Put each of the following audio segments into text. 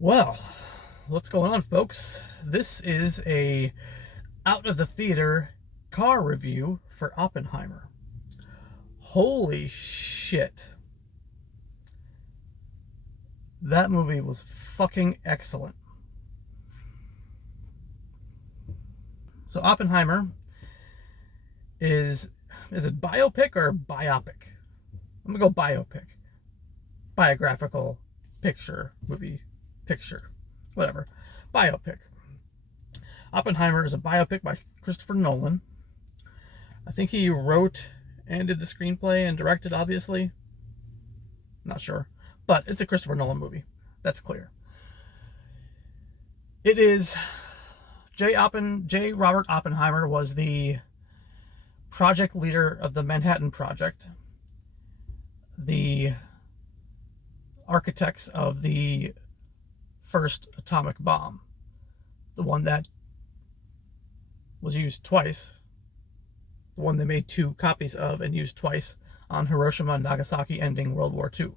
Well, what's going on, folks? This is a out of the theater car review for Oppenheimer. Holy shit. That movie was fucking excellent. So Oppenheimer is it biopic or biopic? I'm gonna go biopic. Biographical picture, movie picture, whatever. Biopic. Oppenheimer is a biopic by Christopher Nolan. I think he wrote and did the screenplay and directed, obviously. Not sure. But it's a Christopher Nolan movie. That's clear. It is J. Robert Oppenheimer was the project leader of the Manhattan Project, the architects of the first atomic bomb, the one that was used twice, the one they made 2 copies of and used twice on Hiroshima and Nagasaki, ending World War II.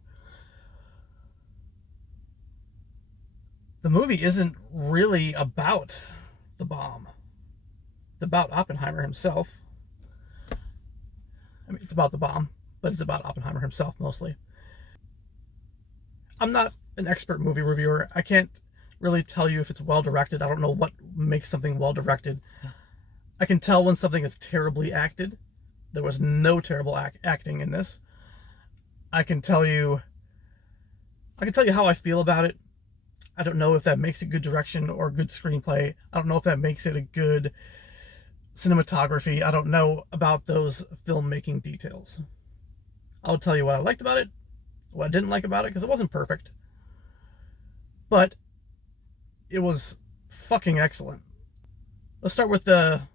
The movie isn't really about the bomb. It's about Oppenheimer himself. I mean, it's about the bomb, but it's about Oppenheimer himself mostly. I'm not an expert movie reviewer. I can't really tell you if it's well directed. I don't know what makes something well directed. I can tell when something is terribly acted. There was no terrible acting in this. I can tell you how I feel about it. I don't know if that makes it good direction or good screenplay. I don't know if that makes it a good cinematography. I don't know about those filmmaking details. I'll tell you what I liked about it, what I didn't like about it, because it wasn't perfect. But it was fucking excellent. Let's start with I'm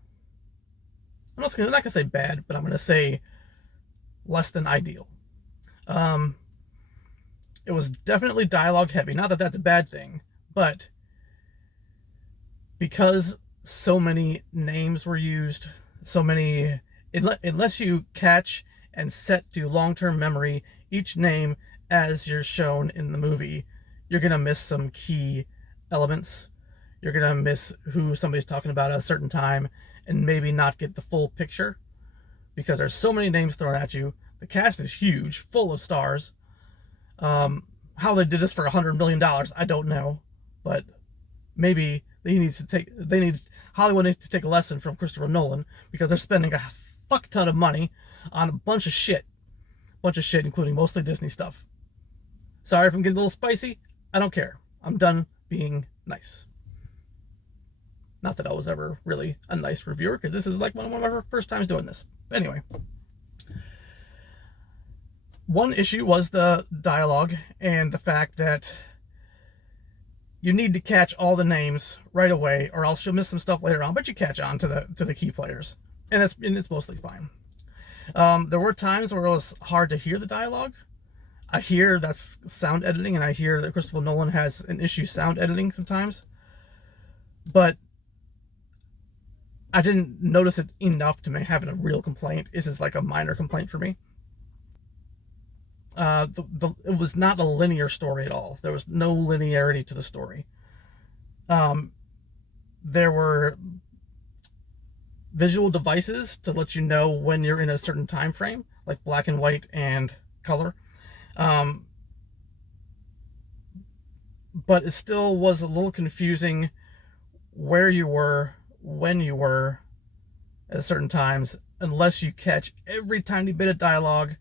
not going to say bad, but I'm going to say less than ideal. It was definitely dialogue heavy. Not that that's a bad thing, but because so many names were used, unless you catch and set to long-term memory each name as you're shown in the movie, you're going to miss some key elements. You're going to miss who somebody's talking about at a certain time and maybe not get the full picture because there's so many names thrown at you. The cast is huge, full of stars. How they did this for $100 million, I don't know, but maybe Hollywood needs to take a lesson from Christopher Nolan because they're spending a fuck ton of money on a bunch of shit, including mostly Disney stuff. Sorry if I'm getting a little spicy. I don't care. I'm done being nice. Not that I was ever really a nice reviewer, because this is like one of my first times doing this. Anyway. One issue was the dialogue and the fact that you need to catch all the names right away, or else you'll miss some stuff later on. But you catch on to the key players, and it's mostly fine. There were times where it was hard to hear the dialogue. I hear that's sound editing, and I hear that Christopher Nolan has an issue sound editing sometimes, but I didn't notice it enough to have it a real complaint. This is like a minor complaint for me. It was not a linear story at all. There was no linearity to the story. There were visual devices to let you know when you're in a certain time frame, like black and white and color. But it still was a little confusing where you were, when you were, at certain times, unless you catch every tiny bit of dialogue,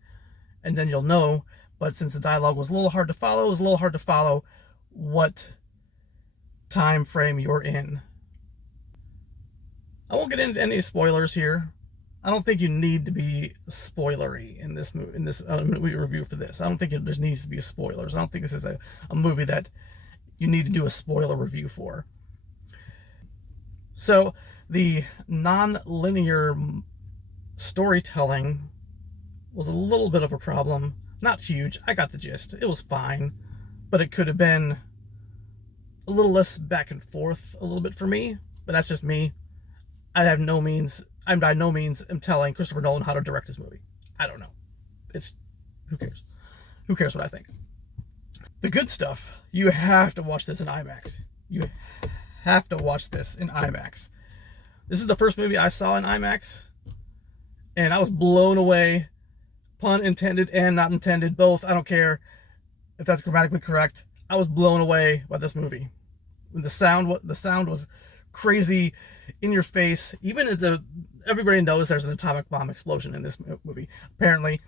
and then you'll know. But since the dialogue was a little hard to follow, it was a little hard to follow what time frame you're in. I won't get into any spoilers here. I don't think you need to be spoilery in this movie review for this. I don't think there needs to be spoilers. I don't think this is a movie that you need to do a spoiler review for. So the non-linear storytelling was a little bit of a problem. Not huge. I got the gist. It was fine, but it could have been a little less back and forth a little bit for me, but that's just me. I'm by no means am telling Christopher Nolan how to direct his movie. I don't know. Who cares? Who cares what I think? The good stuff. You have to watch this in IMAX. You have to watch this in IMAX. This is the first movie I saw in IMAX, and I was blown away. Pun intended and not intended, both. I don't care if that's grammatically correct. I was blown away by this movie. The sound was crazy, in your face. Even everybody knows there's an atomic bomb explosion in this movie. Apparently,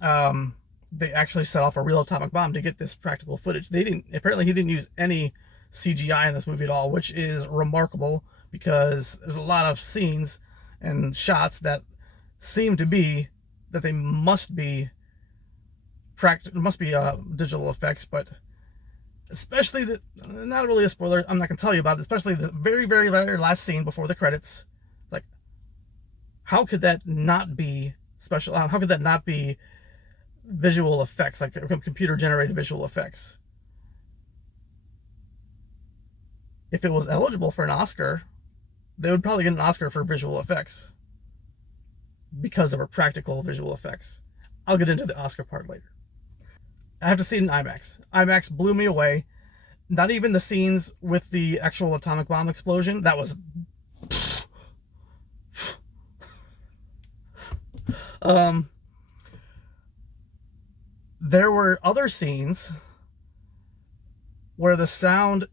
they actually set off a real atomic bomb to get this practical footage. Apparently he didn't use any CGI in this movie at all, which is remarkable because there's a lot of scenes and shots that seem to be that they must be digital effects, but especially not really a spoiler, I'm not gonna tell you about it, especially the very, very, very last scene before the credits. It's like, how could that not be special? How could that not be visual effects, like computer generated visual effects? If it was eligible for an Oscar, they would probably get an Oscar for visual effects because they were practical visual effects. I'll get into the Oscar part later. I have to see it in IMAX. IMAX blew me away. Not even the scenes with the actual atomic bomb explosion. That was... there were other scenes where the sound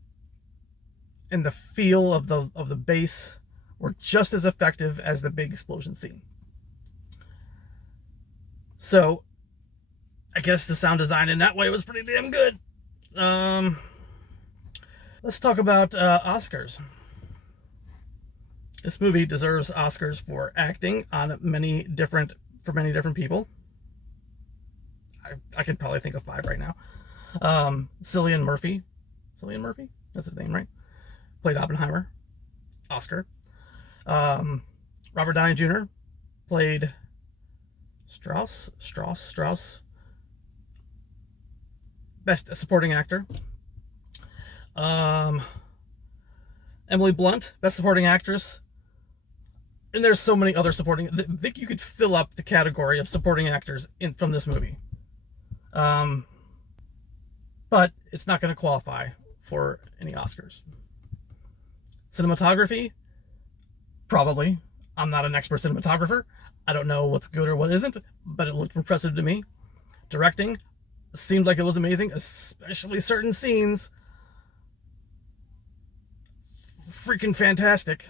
and the feel of the bass were just as effective as the big explosion scene. So I guess the sound design in that way was pretty damn good. Let's talk about Oscars. This movie deserves Oscars for acting for many different people. I could probably think of 5 right now. Cillian Murphy, that's his name, right? Played Oppenheimer, Oscar. Robert Downey Jr. played Strauss. Best supporting actor. Emily Blunt, best supporting actress. And there's so many other supporting. I think you could fill up the category of supporting actors from this movie. But it's not going to qualify for any Oscars. Cinematography, probably. I'm not an expert cinematographer. I don't know what's good or what isn't, but it looked impressive to me. Directing seemed like it was amazing, especially certain scenes. Freaking fantastic.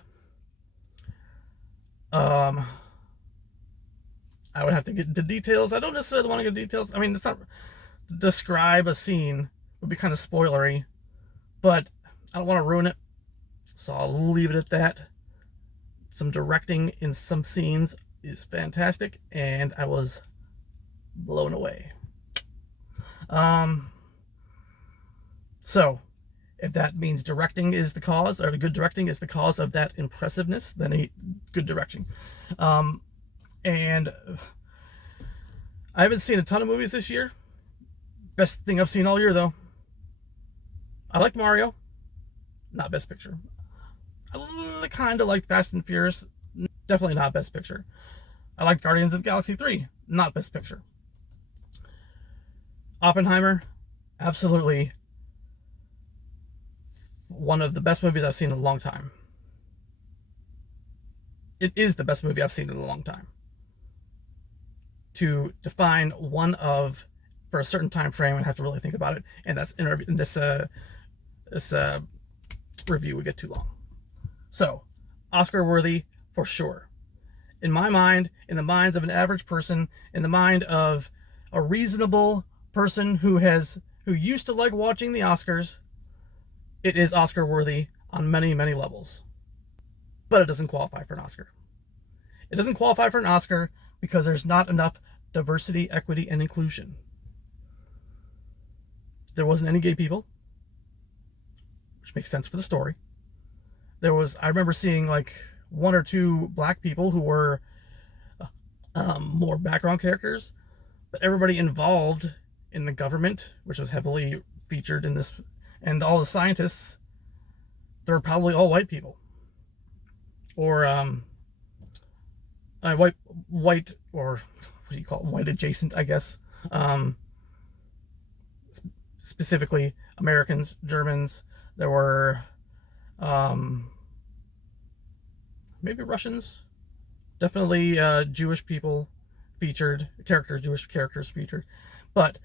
I would have to get the details. I don't necessarily want to get details. I mean, it's not... Describe a scene would be kind of spoilery, but I don't want to ruin it, so I'll leave it at that. Some directing in some scenes is fantastic, and I was blown away. So if that means directing is the cause, or good directing is the cause of that impressiveness, then good directing. And I haven't seen a ton of movies this year. Best thing I've seen all year, though. I like Mario. Not Best Picture. I kind of like Fast and Furious. Definitely not Best Picture. I like Guardians of the Galaxy 3. Not Best Picture. Oppenheimer. Absolutely one of the best movies I've seen in a long time. It is the best movie I've seen in a long time. To define one of... for a certain time frame, and have to really think about it, and that's in this review would get too long. So, Oscar worthy for sure. In my mind, in the minds of an average person, in the mind of a reasonable person who used to like watching the Oscars, it is Oscar worthy on many, many levels. But it doesn't qualify for an Oscar. It doesn't qualify for an Oscar because there's not enough diversity, equity, and inclusion. There wasn't any gay people, which makes sense for the story. I remember seeing like 1 or 2 black people who were more background characters, but everybody involved in the government, which was heavily featured in this, and all the scientists, they were probably all white people. Or white, or what do you call it? White adjacent, I guess. specifically Americans, Germans. There were maybe Russians. Definitely Jewish people featured, Jewish characters featured. But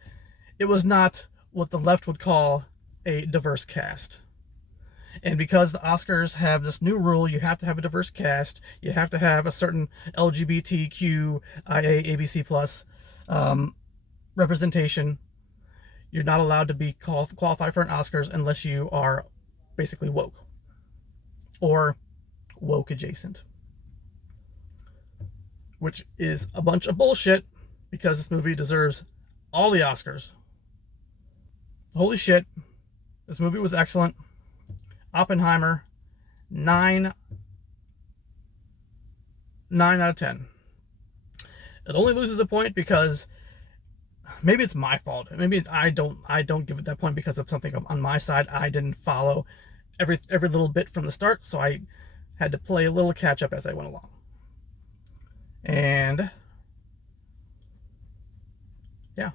it was not what the left would call a diverse cast. And because the Oscars have this new rule, you have to have a diverse cast. You have to have a certain LGBTQIA, ABC plus representation. You're not allowed to be qualified for an Oscars unless you are basically woke or woke adjacent, which is a bunch of bullshit because this movie deserves all the Oscars. Holy shit, this movie was excellent. Oppenheimer, 9 out of 10. It only loses a point because maybe it's my fault. Maybe I don't give it that point because of something on my side. I didn't follow every little bit from the start, so I had to play a little catch up as I went along. And yeah,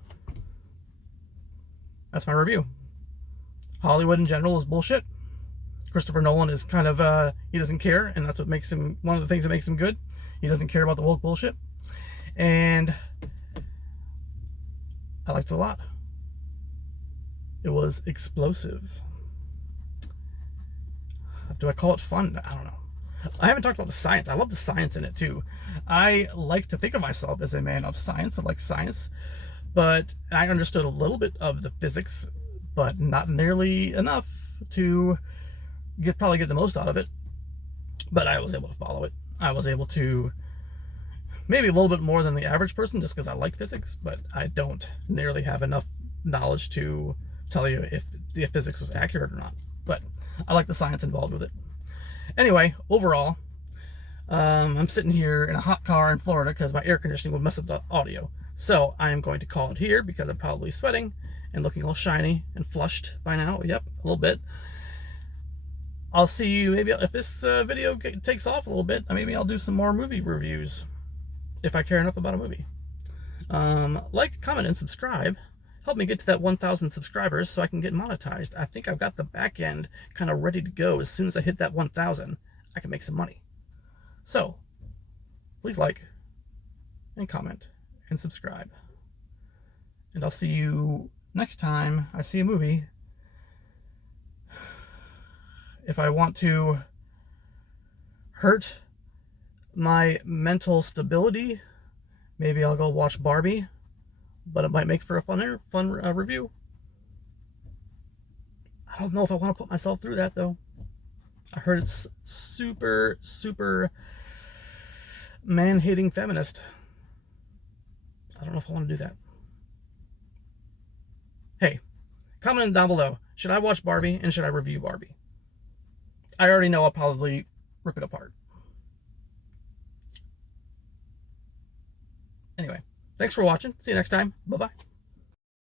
that's my review. Hollywood in general is bullshit. Christopher Nolan is kind of he doesn't care, and that's what makes him one of the things that makes him good. He doesn't care about the woke bullshit, and I liked it a lot. It was explosive. Do I call it fun? I don't know. I haven't talked about the science. I love the science in it too. I like to think of myself as a man of science. I like science, but I understood a little bit of the physics, but not nearly enough to probably get the most out of it. But I was able to follow it. I was able to maybe a little bit more than the average person just because I like physics, but I don't nearly have enough knowledge to tell you if the physics was accurate or not. But I like the science involved with it. Anyway, overall, I'm sitting here in a hot car in Florida because my air conditioning would mess up the audio. So I am going to call it here because I'm probably sweating and looking all shiny and flushed by now. Yep, a little bit. I'll see you maybe if this video takes off a little bit. Maybe I'll do some more movie reviews if I care enough about a movie. Like, comment, and subscribe. Help me get to that 1,000 subscribers so I can get monetized. I think I've got the back end kind of ready to go. As soon as I hit that 1,000, I can make some money. So, please like and comment and subscribe. And I'll see you next time I see a movie. If I want to hurt my mental stability, maybe I'll go watch Barbie, but it might make for a fun review. I don't know if I want to put myself through that though. I heard it's super, super man-hating feminist. I don't know if I want to do that. Hey, comment down below. Should I watch Barbie and should I review Barbie? I already know I'll probably rip it apart. Anyway, thanks for watching. See you next time. Bye-bye.